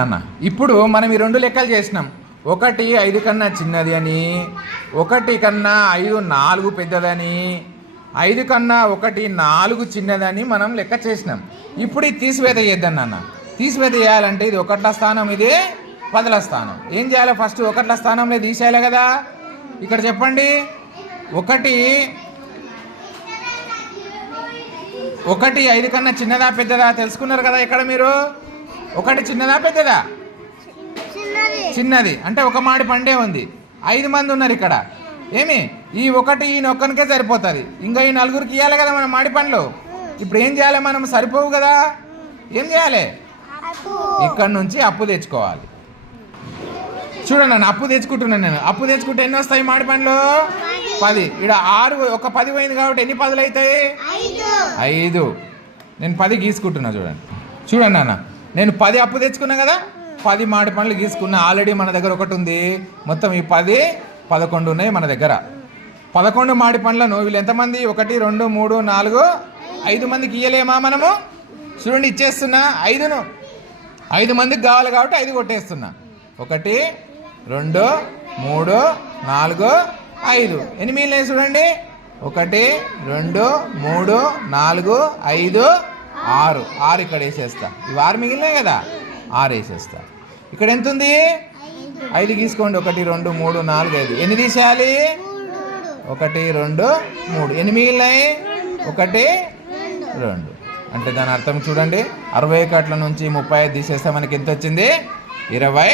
నాన్న, ఇప్పుడు మనం ఈ 2 లెక్కలు చేసినాం. 1 5 కన్నా చిన్నది అని, 1 కన్నా 5 4 పెద్దదని, 5 కన్నా 1 4 చిన్నదని మనం లెక్క చేసినాం. ఇప్పుడు ఇది తీసివేత చేద్దాం నాన్న. తీసివేత చేయాలంటే ఇది 1ల స్థానం, ఇది 10ల స్థానం. ఏం చేయాలి? ఫస్ట్ 1ల స్థానంలో తీసేయాలి కదా. ఇక్కడ చెప్పండి, 1 5 కన్నా చిన్నదా పెద్దదా తెలుసుకున్నారు కదా. ఇక్కడ మీరు 1 చిన్నదా పెద్దదా? చిన్నది. అంటే ఒక మాడి పండే ఉంది. 5 మంది ఉన్నారు ఇక్కడ. ఏమి ఈ 1 ఈయన ఒక్కనికే సరిపోతుంది. ఇంకా ఈ 4గురికి ఇవ్వాలి కదా మనం మాడి పండ్లు. ఇప్పుడు ఏం చేయాలి? మనం సరిపోవు కదా. ఏం చేయాలి? ఇక్కడ నుంచి అప్పు తెచ్చుకోవాలి. చూడండి నన్ను, అప్పు తెచ్చుకుంటున్నాను నేను. అప్పు తెచ్చుకుంటే ఎన్ని వస్తాయి మాడి పండ్లు? 10. ఇక్కడ 6 ఒక 10 పోయింది కాబట్టి ఎన్ని 10లు అవుతాయి? 5. నేను 10 గీసుకుంటున్నా. చూడండి నాన్న, నేను 10 అప్పు తెచ్చుకున్నా కదా. 10 మాడి పండ్లు గీసుకున్నా. ఆల్రెడీ మన దగ్గర ఒకటి ఉంది. మొత్తం ఈ 10 11 ఉన్నాయి మన దగ్గర. 11 మాడి పండ్లను వీళ్ళు ఎంతమంది? 1 2 3 4 5 మందికి ఇయ్యలేమా మనము? చూడండి, ఇచ్చేస్తున్నా. 5 మందికి కావాలి కాబట్టి 5 కొట్టేస్తున్నా. 1 2 3 4 5. ఎన్ని మిగిలినాయి చూడండి. 1 2 3 4 5 6 ఇక్కడ వేసేస్తా. ఇవి 6 మిగిలినాయి కదా, 6 వేసేస్తా. ఇక్కడ ఎంత ఉంది? 5 గీసుకోండి. 1 2 3 4 5. ఎన్ని తీసేయాలి? 1 2 3. ఎన్ని మిగిలినాయి? 1 2. అంటే దాని అర్థం చూడండి, 61 నుంచి 35 తీసేస్తే మనకి ఎంత వచ్చింది? 26.